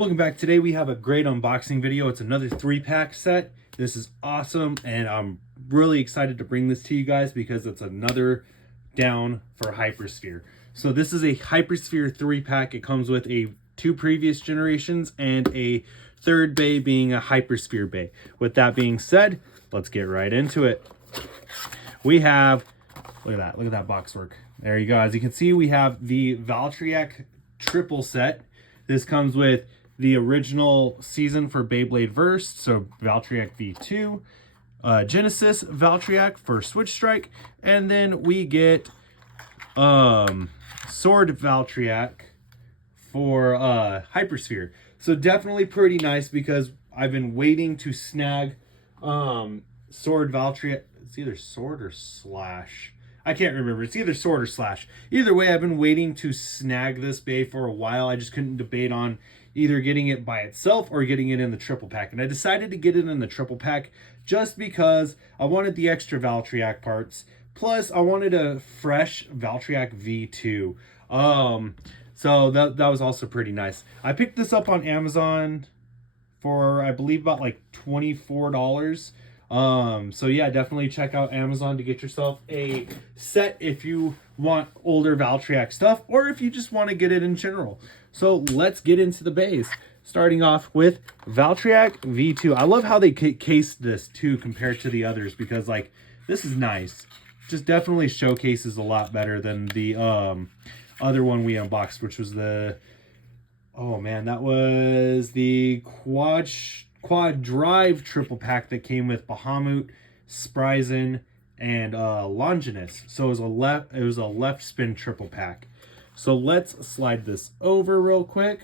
Welcome back. Today we have a great unboxing video. It's another 3-pack set. This is awesome and I'm really excited to bring this to you guys because it's another down for Hypersphere. So this is a Hypersphere 3-pack. It comes with two previous generations and a third bay being a Hypersphere bay. With that being said, let's get right into it. We have, look at that box work. There you go. As you can see, we have the Valtryek triple set. This comes with the original season for Beyblade Verse, so Valtryek V2, Genesis Valtryek for Switch Strike, and then we get Sword Valtryek for Hypersphere. So definitely pretty nice because I've been waiting to snag Sword Valtryek. It's either Sword or Slash. I can't remember. It's either Sword or Slash. Either way, I've been waiting to snag this bay for a while. I just couldn't debate on either getting it by itself or getting it in the triple pack. And I decided to get it in the triple pack just because I wanted the extra Valtryek parts. Plus, I wanted a fresh Valtryek V2. So that was also pretty nice. I picked this up on Amazon for, I believe, about like $24. So yeah, definitely check out Amazon to get yourself a set if you want older Valtryek stuff or if you just want to get it in general. So let's get into the bays, starting off with Valtryek V2. I love how they cased this too compared to the others because like this is nice. Just definitely showcases a lot better than the other one we unboxed, which was the, oh man, that was the quad drive triple pack that came with Bahamut, Spryzen, and Longinus. So it was a left spin triple pack. So let's slide this over real quick.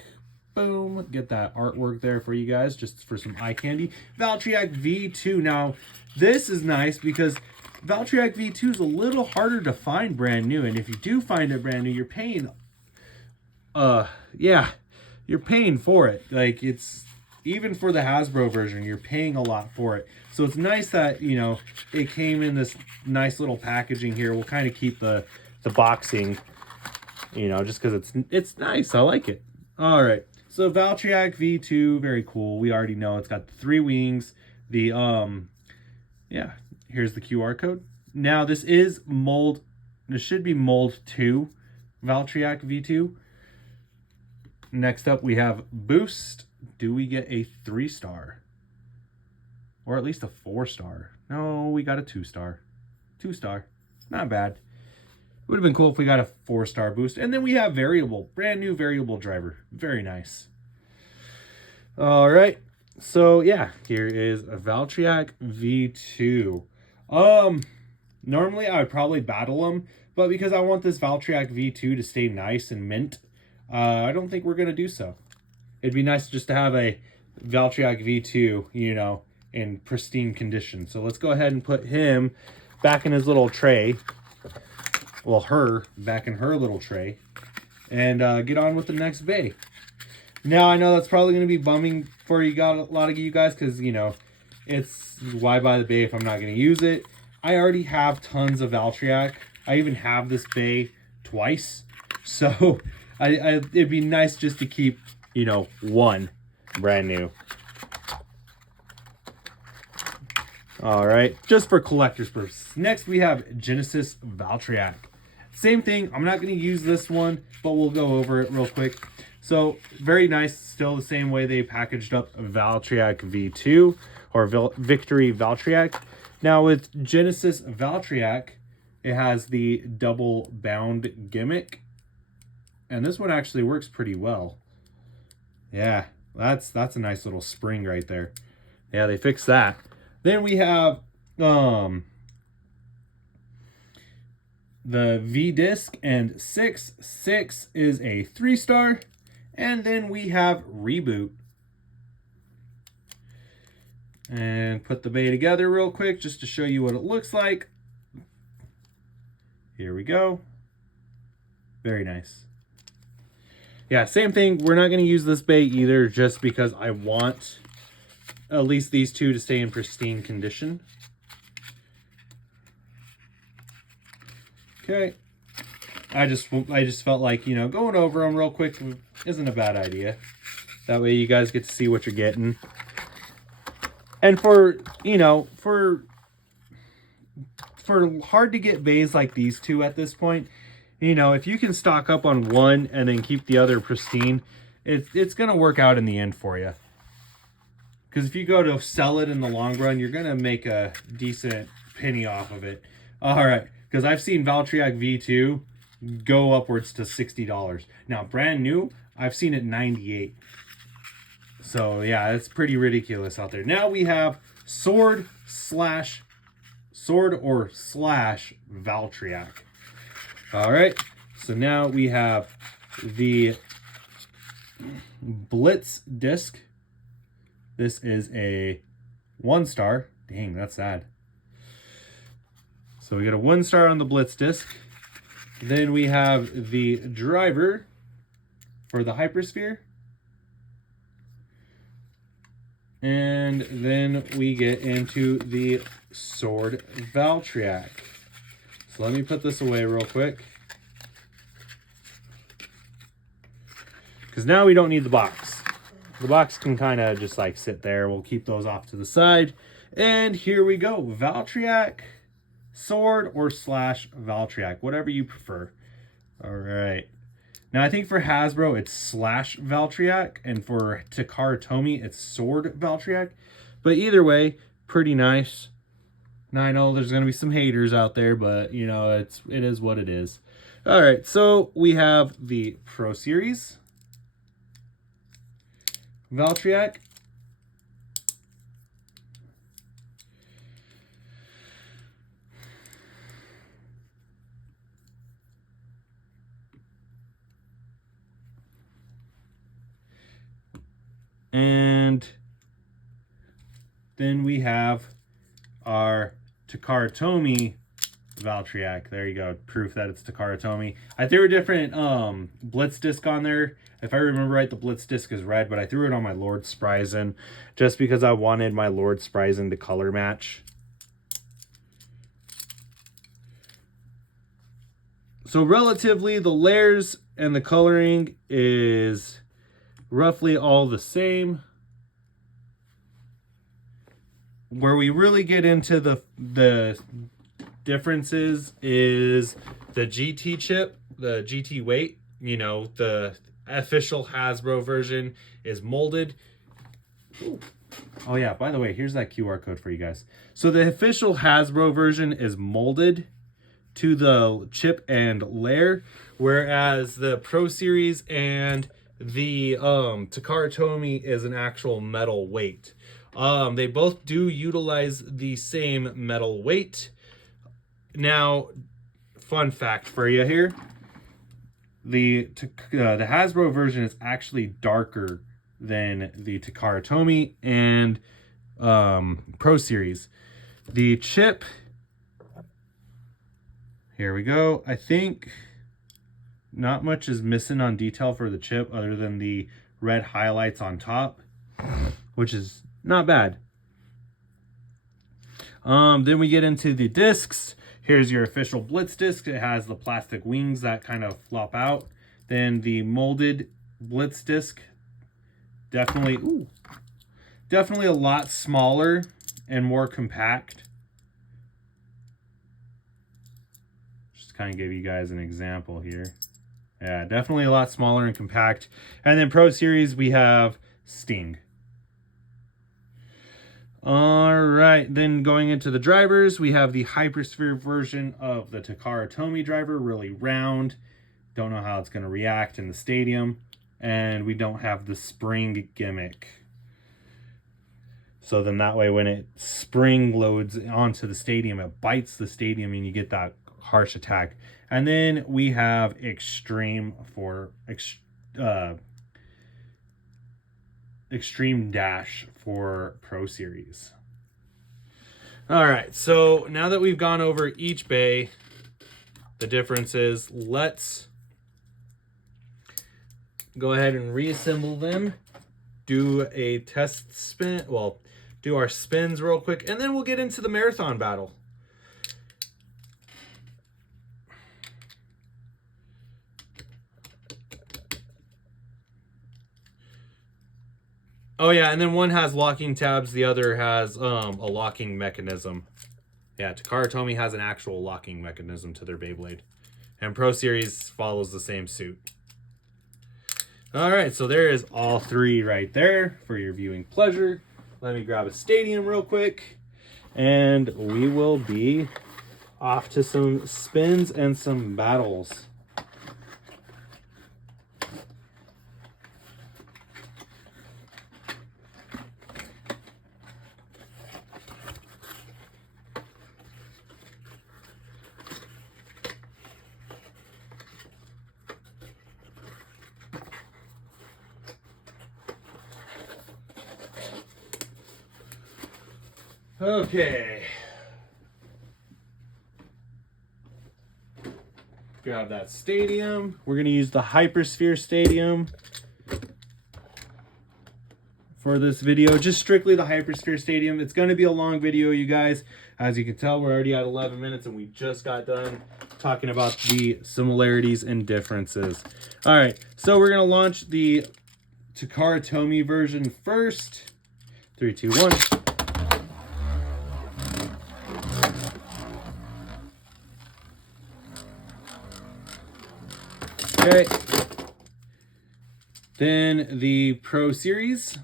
Boom, get that artwork there for you guys just for some eye candy. Valtryek V2. Now this is nice because Valtryek V2 is a little harder to find brand new, and if you do find it brand new, you're paying you're paying for it. Like, it's even for the Hasbro version, you're paying a lot for it. So it's nice that, you know, it came in this nice little packaging here. We'll kind of keep the boxing, you know, just because it's nice. I like it. All right. So Valtryek V2, very cool. We already know it's got the 3 wings. The yeah, here's the QR code. Now this is mold. This should be mold 2 Valtryek V2. Next up, we have Boost. Do we get a 3-star? Or at least a 4-star? No, we got a 2-star. 2-star. Not bad. Would have been cool if we got a 4-star boost. And then we have variable. Brand new variable driver. Very nice. All right. So, yeah. Here is a Valtryek V2. Normally, I would probably battle them. But because I want this Valtryek V2 to stay nice and mint, I don't think we're going to do so. It'd be nice just to have a Valtryek V2, you know, in pristine condition. So let's go ahead and put him back in his little tray. Well, her back in her little tray. And get on with the next bay. Now, I know that's probably going to be bumming for a lot of you guys because, you know, it's why buy the bay if I'm not going to use it. I already have tons of Valtryek. I even have this bay twice. So it'd be nice just to keep, you know, one brand new. All right, just for collector's purposes. Next, we have Genesis Valtryek. Same thing. I'm not going to use this one, but we'll go over it real quick. So, very nice. Still the same way they packaged up Valtryek V2 or Victory Valtryek. Now, with Genesis Valtryek, it has the double bound gimmick. And this one actually works pretty well. Yeah, that's a nice little spring right there. Yeah, they fixed that. Then we have the V-Disc and 6. 6 is a 3-star. And then we have Reboot. And put the bay together real quick just to show you what it looks like. Here we go. Very nice. Yeah, same thing. We're not going to use this bay either just because I want at least these two to stay in pristine condition. Okay. I just felt like, you know, going over them real quick isn't a bad idea. That way you guys get to see what you're getting. And for, you know, for hard to get bays like these two at this point, you know, if you can stock up on one and then keep the other pristine, it's going to work out in the end for you. Because if you go to sell it in the long run, you're going to make a decent penny off of it. All right, because I've seen Valtryek V2 go upwards to $60. Now, brand new, I've seen it $98. So, yeah, it's pretty ridiculous out there. Now we have sword or slash Valtryek. All right, so now we have the Blitz disc. This is a 1-star. Dang, that's sad. So we get a 1-star on the Blitz disc. Then we have the driver for the Hypersphere. And then we get into the sword Valtryek. So let me put this away real quick. Because now we don't need the box. The box can kind of just like sit there. We'll keep those off to the side. And here we go. Valtryek, sword or slash Valtryek, whatever you prefer. All right. Now I think for Hasbro it's slash Valtryek, and for Takara Tomy it's sword Valtryek. But either way, pretty nice. Now I know there's gonna be some haters out there, but you know it is what it is. All right, so we have the Pro Series Valtryek. And then we have our Takara Tomy Valtryek. There you go. Proof that it's Takara Tomy. I threw a different Blitz disc on there. If I remember right, the Blitz disc is red, but I threw it on my Lord Spryzen just because I wanted my Lord Spryzen to color match. So relatively, the layers and the coloring is roughly all the same. Where we really get into the differences is the GT chip, the GT weight. You know, the official Hasbro version is molded. Oh yeah, by the way, here's that QR code for you guys. So the official Hasbro version is molded to the chip and layer, whereas the Pro Series and the Takara Tomy is an actual metal weight. They both do utilize the same metal weight. Now, fun fact for you here. The Hasbro version is actually darker than the Takara Tomy and Pro Series. The chip, here we go. I think not much is missing on detail for the chip other than the red highlights on top, which is not bad. Then we get into the discs. Here's your official Blitz disc. It has the plastic wings that kind of flop out. Then the molded Blitz disc, definitely a lot smaller and more compact. Just kind of give you guys an example here. Yeah, definitely a lot smaller and compact. And then Pro Series, we have Sting. All right, then going into the drivers, we have the Hypersphere version of the Takara Tomy driver, really round. Don't know how it's going to react in the stadium. And we don't have the spring gimmick. So then that way when it spring loads onto the stadium, it bites the stadium and you get that harsh attack. And then we have Extreme for Extreme Dash for Pro Series. All right, so now that we've gone over each bay, the differences, let's go ahead and reassemble them, do a test spin, well, do our spins real quick, and then we'll get into the marathon battle. Oh yeah, and then one has locking tabs, the other has a locking mechanism. Yeah, Takara Tomy has an actual locking mechanism to their Beyblade. And Pro Series follows the same suit. Alright, so there is all three right there for your viewing pleasure. Let me grab a stadium real quick. And we will be off to some spins and some battles. Okay. Grab that stadium. We're going to use the Hypersphere Stadium for this video. Just strictly the Hypersphere Stadium. It's going to be a long video, you guys. As you can tell, we're already at 11 minutes and we just got done talking about the similarities and differences. All right, so we're going to launch the Takara Tomy version first. 3, 2, 1. Okay. Then the Pro Series.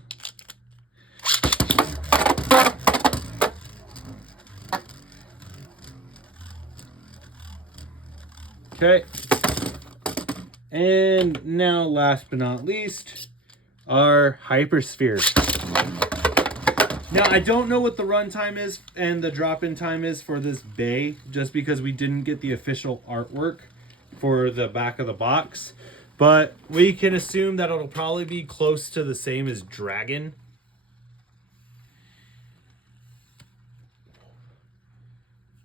Okay. And now, last but not least, our Hypersphere. Now, I don't know what the run time is and the drop-in time is for this bay, just because we didn't get the official artwork for the back of the box. But we can assume that it'll probably be close to the same as Dragon.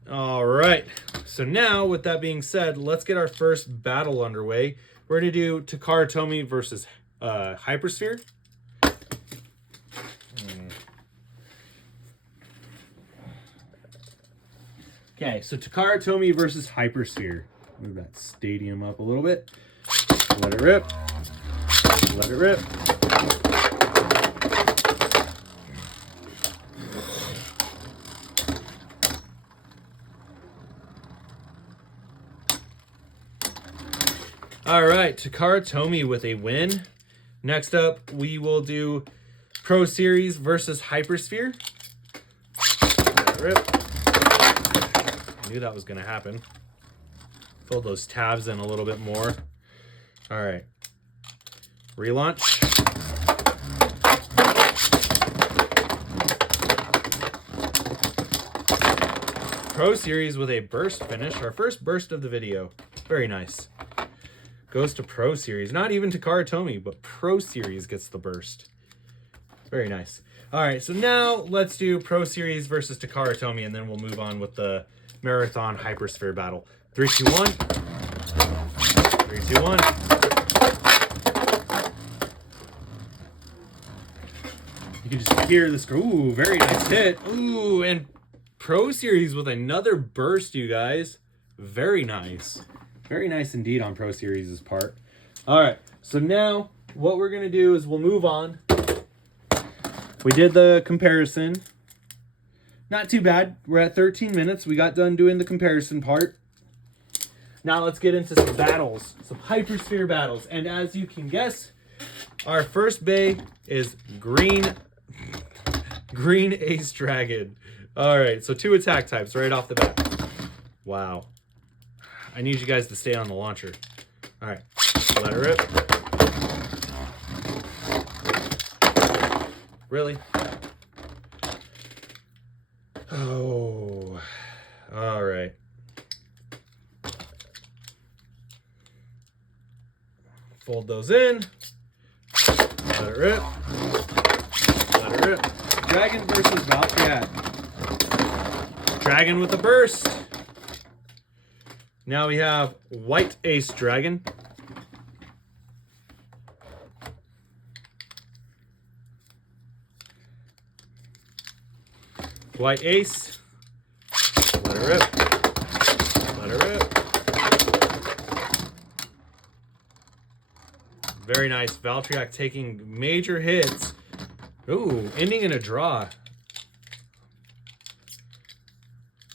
All right. So now, with that being said, let's get our first battle underway. We're going to do Takara Tomy versus Hypersphere. Okay, so Takara Tomy versus Hypersphere. Move that stadium up a little bit. Let it rip. Let it rip. All right, Takara Tomy with a win. Next up, we will do Pro Series versus Hypersphere. Let it rip. I knew that was going to happen. Fill those tabs in a little bit more. All right. Relaunch. Pro Series with a burst finish. Our first burst of the video. Very nice. Goes to Pro Series. Not even Takara Tomy, but Pro Series gets the burst. Very nice. All right, so now let's do Pro Series versus Takara Tomy, and then we'll move on with the Marathon Hypersphere battle. 3, 2, 1. 3, 2, 1. You can just hear this. Ooh, very nice hit. Ooh, and Pro Series with another burst, you guys. Very nice. Very nice indeed on Pro Series' part. All right, so now what we're going to do is we'll move on. We did the comparison. Not too bad. We're at 13 minutes. We got done doing the comparison part. Now let's get into some battles, some Hypersphere battles. And as you can guess, our first bay is Green Ace Dragon. All right, so 2 attack types right off the bat. Wow. I need you guys to stay on the launcher. All right, let it rip. Really? Oh, all right. Fold those in. Let it rip. Let it rip. Dragon versus Valtryek. Dragon with a burst. Now we have White Ace Dragon. White Ace. Let it rip. Let it rip. Very nice. Valtryek taking major hits Ooh, ending in a draw.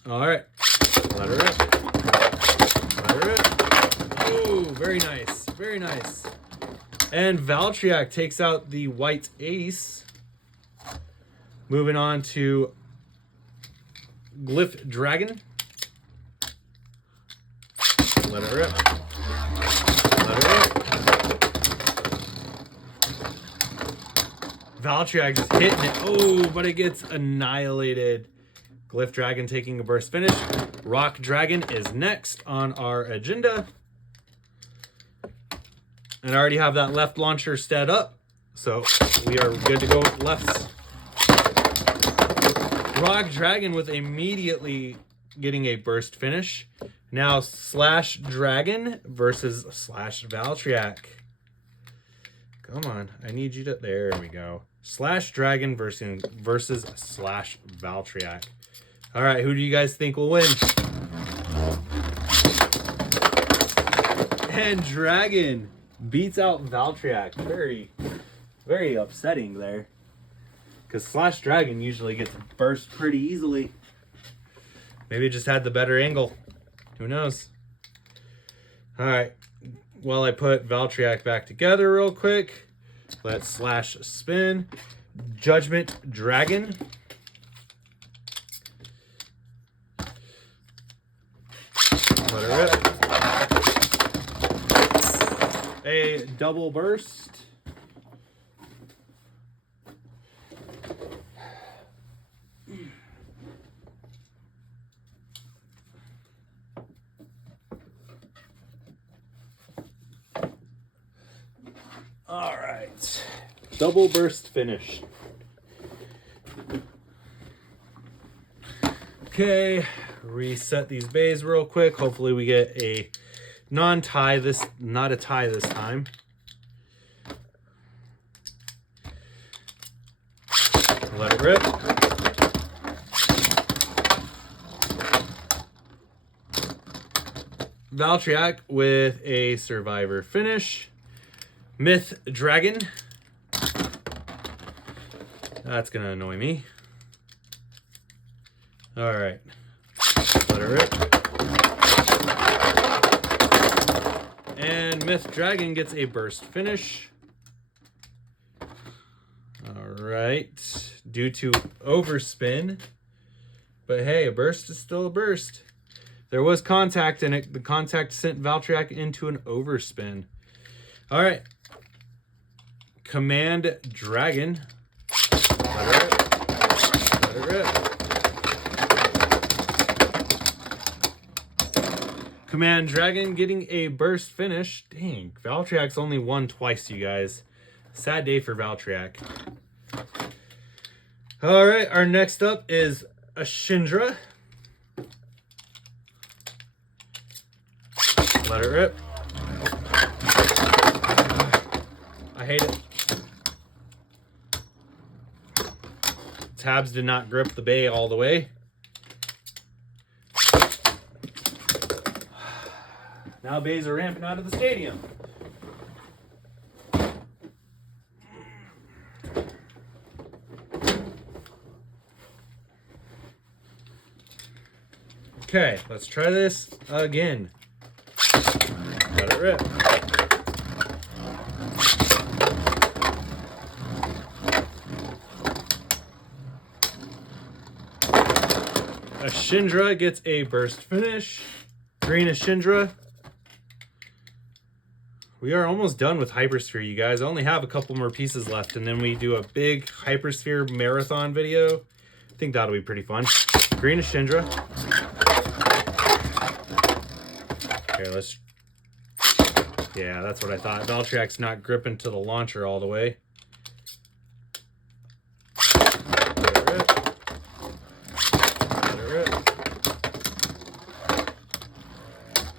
All right. Let her rip. Let her rip. Ooh, very nice. Very nice. And Valtryek takes out the white ace. Moving on to Glyph Dragon. Let it rip. Let it rip. Valtryek just hitting it. Oh, but it gets annihilated. Glyph Dragon taking a burst finish. Rock Dragon is next on our agenda. And I already have that left launcher set up. So we are good to go with lefts. Rock Dragon with immediately getting a burst finish. Now Slash Dragon versus Slash Valtryek. Come on, I need you to, there we go. Slash Dragon versus Slash Valtryek. All right, who do you guys think will win? And Dragon beats out Valtryek. Very, very upsetting there. Because Slash Dragon usually gets burst pretty easily. Maybe it just had the better angle. Who knows? All right. Well, I put Valtryek back together real quick. Let's Slash spin. Judgment Dragon. Let her rip. A double burst. All right, double burst finish. Okay, reset these bays real quick. Hopefully we get a non-tie not a tie this time. Let it rip. Valtryek with a survivor finish. Myth Dragon. That's gonna annoy me. All right, let her rip. And Myth Dragon gets a burst finish. All right, due to overspin. But hey, a burst is still a burst. There was contact in it. The contact sent Valtryek into an overspin. All right. Command Dragon. Let her rip. Let her rip. Command Dragon getting a burst finish. Dang, Valtryek's only won twice, you guys. Sad day for Valtryek. All right, our next up is Ashindra. Let it rip. I hate it. Tabs did not grip the bay all the way. Now bays are ramping out of the stadium. Okay, let's try this again. Let it rip. Ashindra gets a burst finish. Green Ashindra. We are almost done with Hypersphere, you guys. I only have a couple more pieces left, and then we do a big Hypersphere marathon video. I think that'll be pretty fun. Green Ashindra. Okay, let's... Yeah, that's what I thought. Valtryek's not gripping to the launcher all the way.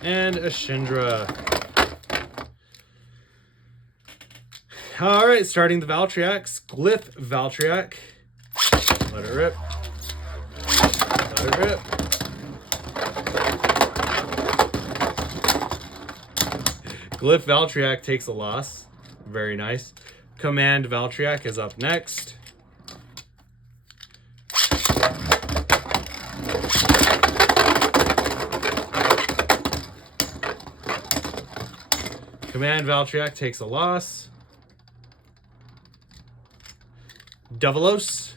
And Ashindra. All right, starting the Valtryeks. Glyph Valtryek. Let it rip. Let it rip. Glyph Valtryek takes a loss. Very nice. Command Valtryek is up next. Command Valtryek takes a loss. Develos.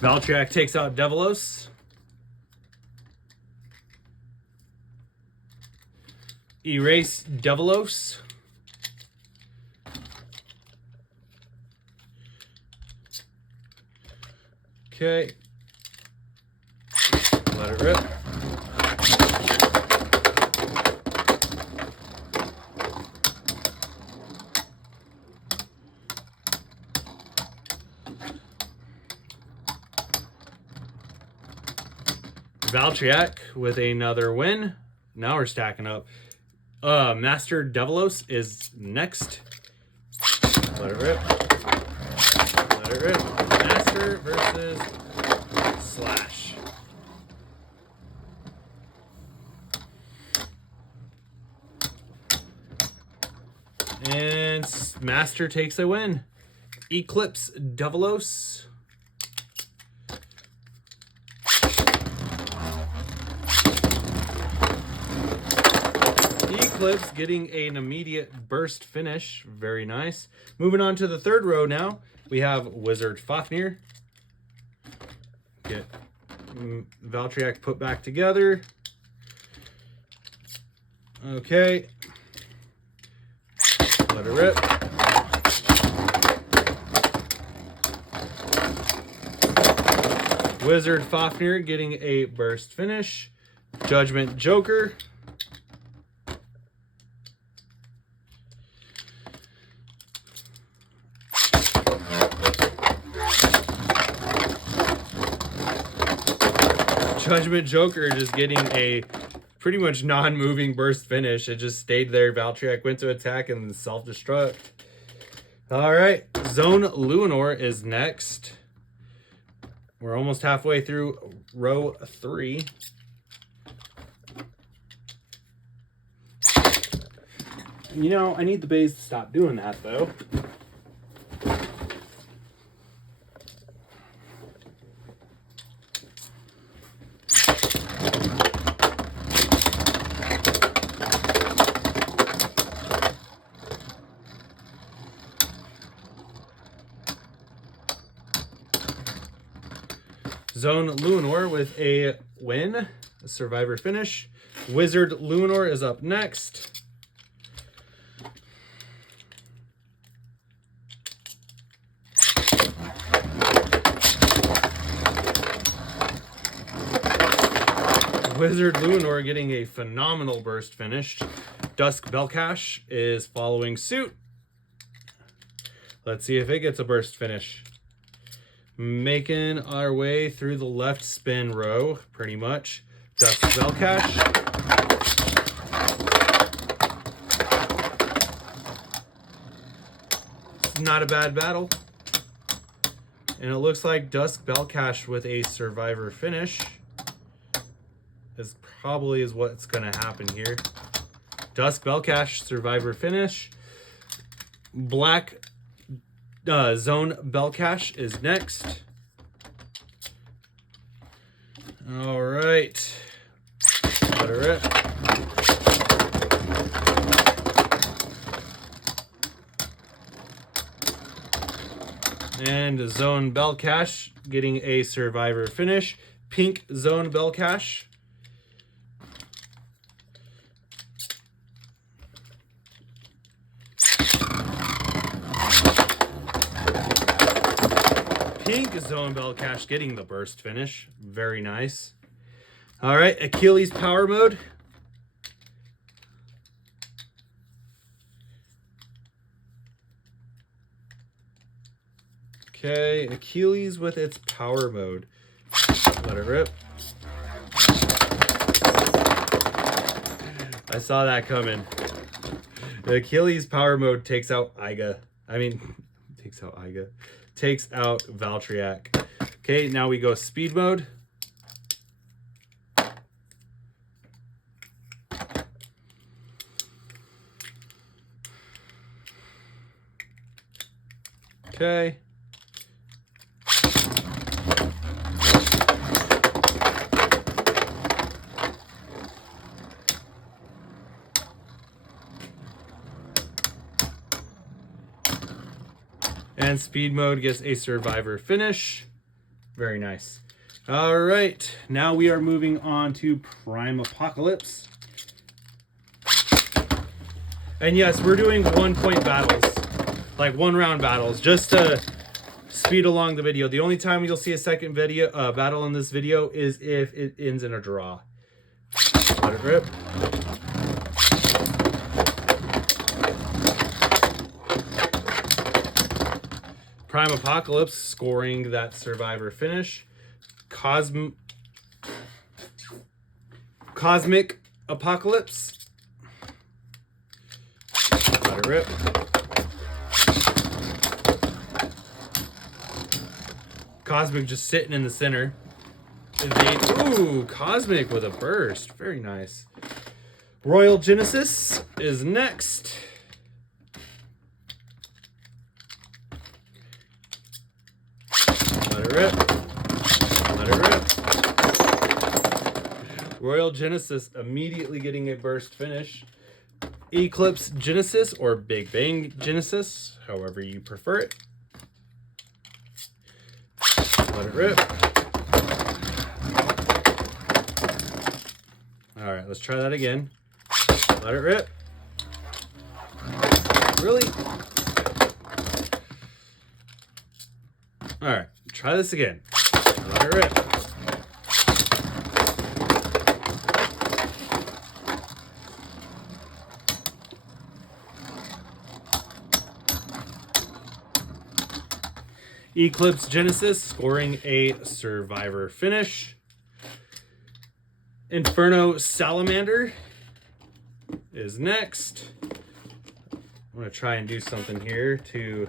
Valtryek takes out Develos. Erase Develos. Okay. Let it rip. Valtryek with another win. Now we're stacking up. Master Develos is next. Let it rip. Let it rip. Master versus Slash. And Master takes a win. Eclipse Develos. Eclipse getting an immediate burst finish. Very nice. Moving on to the third row now. We have Wizard Fafnir. Get Valtryek put back together. Okay. Let it rip. Wizard Fafnir getting a burst finish. Judgment Joker. Judgment Joker just getting a pretty much non-moving burst finish. It just stayed there. Valtryek went to attack and self-destruct. All right, Zone Luinor is next. We're almost halfway through row 3. You know, I need the bays to stop doing that, though. Zone Luinor with a win, a survivor finish. Wizard Luinor is up next. Wizard Luinor getting a phenomenal burst finish. Dusk Belcash is following suit. Let's see if it gets a burst finish. Making our way through the left spin row, pretty much. Dusk Belcash. Not a bad battle. And it looks like Dusk Belcash with a survivor finish is probably what's going to happen here. Dusk Belcash, survivor finish. Black Zone Belcash is next. All right. Let her rip. And Zone Belcash getting a survivor finish. Pink Zone Belcash. Pink Zone Belcash getting the burst finish. Very nice. All right, Achilles Power Mode. Okay, Achilles with its Power Mode. Let it rip. I saw that coming. The Achilles Power Mode takes out takes out Valtryek. Okay, now we go speed mode. Okay. And speed mode gets a survivor finish. Very nice. All right, now we are moving on to Prime Apocalypse. And yes, we're doing 1-point battles, like 1-round battles, just to speed along the video. The only time you'll see a second video battle in this video is if it ends in a draw. Let it rip. Prime Apocalypse scoring that survivor finish. Cosmic Apocalypse. Let it rip. Cosmic just sitting in the center. Ooh, Cosmic with a burst. Very nice. Royal Genesis is next. Let it rip. Let it rip. Royal Genesis immediately getting a burst finish. Eclipse Genesis or Big Bang Genesis, however you prefer it. Let it rip. All right, let's try that again. Let it rip. Really? All right, try this again. Let it rip. Eclipse Genesis scoring a survivor finish. Inferno Salamander is next. I'm going to try and do something here to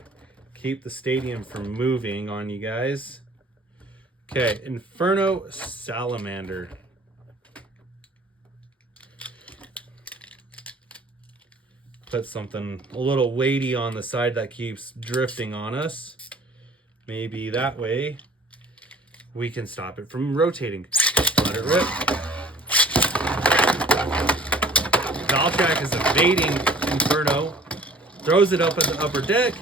keep the stadium from moving on you guys. Okay, Inferno Salamander. Put something a little weighty on the side that keeps drifting on us. Maybe that way we can stop it from rotating. Let it rip. Valtryek is evading Inferno. Throws it up at the upper deck.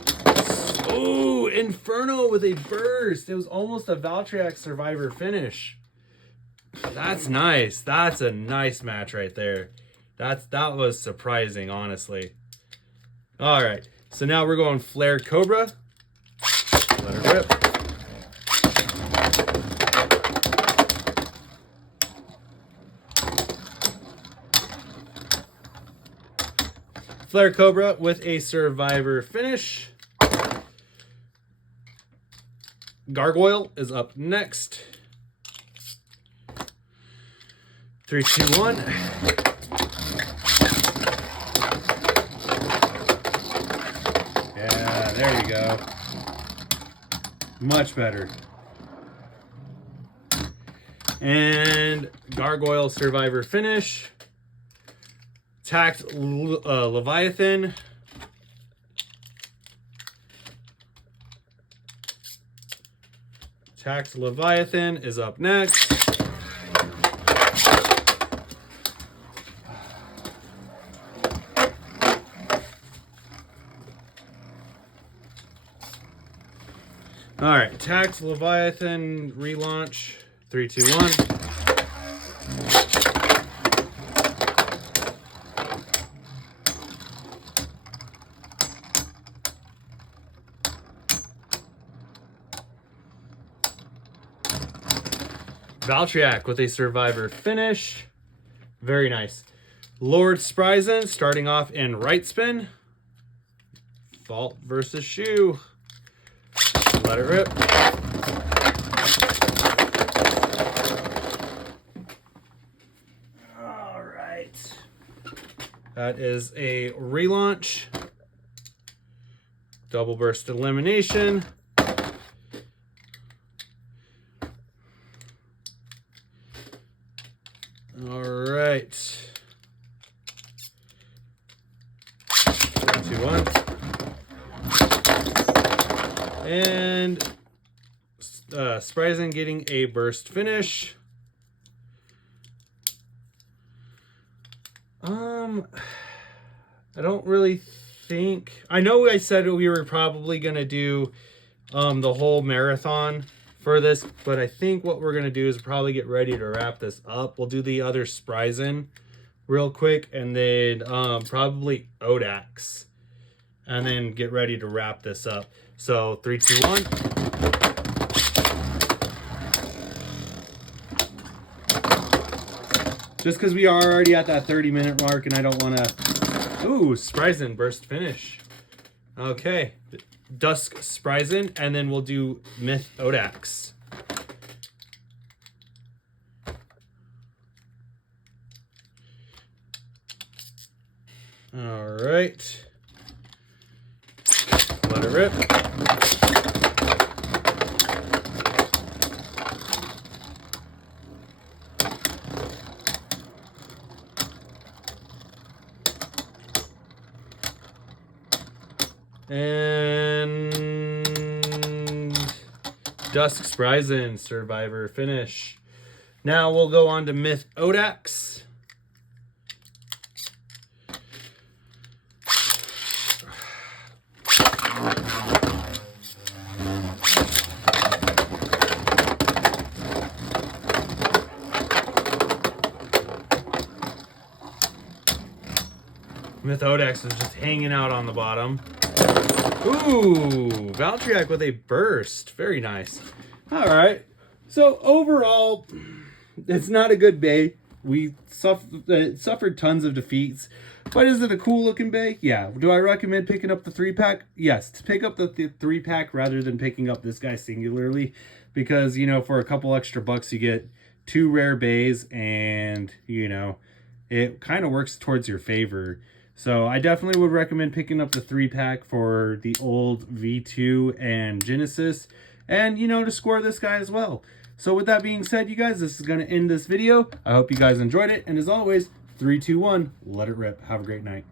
Oh, Inferno with a burst. It was almost a Valtryek survivor finish. That's nice. That's a nice match right there. That was surprising, honestly. All right. So now we're going Flared Cobra. Let it rip. Flare Cobra with a survivor finish. Gargoyle is up next. 3, 2, 1. Yeah, there you go. Much better. And Gargoyle survivor finish. Attacked Leviathan. Attacked Leviathan is up next. All right, attacked Leviathan relaunch. 3, 2, 1. Valtryek with a survivor finish. Very nice. Lord Spryzen starting off in right spin. Vault versus Shoe. Let it rip. All right. That is a relaunch. Double burst elimination. All right. 3, 2, 1. And Spryzen getting a burst finish. I don't really think... I know I said we were probably going to do the whole marathon for this, but I think what we're going to do is probably get ready to wrap this up. We'll do the other Spryzen real quick, and then probably Odax, and then get ready to wrap this up. So 3, 2, 1. Just because we are already at that 30-minute mark, and I don't want to... Ooh, Spryzen burst finish. Okay, Dusk Spryzen, and then we'll do Myth Odax. All right. Let it rip. And Dusk Spryzen Survivor finish. Now we'll go on to Myth Odax. Myth Odax is just hanging out on the bottom. Ooh, Valtryek with a burst. Very nice. All right. So overall, it's not a good bay. We suffered tons of defeats. But is it a cool looking bay? Yeah. Do I recommend picking up the 3-pack? Yes. To pick up the 3-pack rather than picking up this guy singularly. Because, you know, for a couple extra bucks, you get 2 rare bays. And, you know, it kind of works towards your favor. So I definitely would recommend picking up the 3-pack for the old V2 and Genesis, and, you know, to score this guy as well. So with that being said, you guys, this is going to end this video. I hope you guys enjoyed it. And as always, 3, 2, 1, let it rip. Have a great night.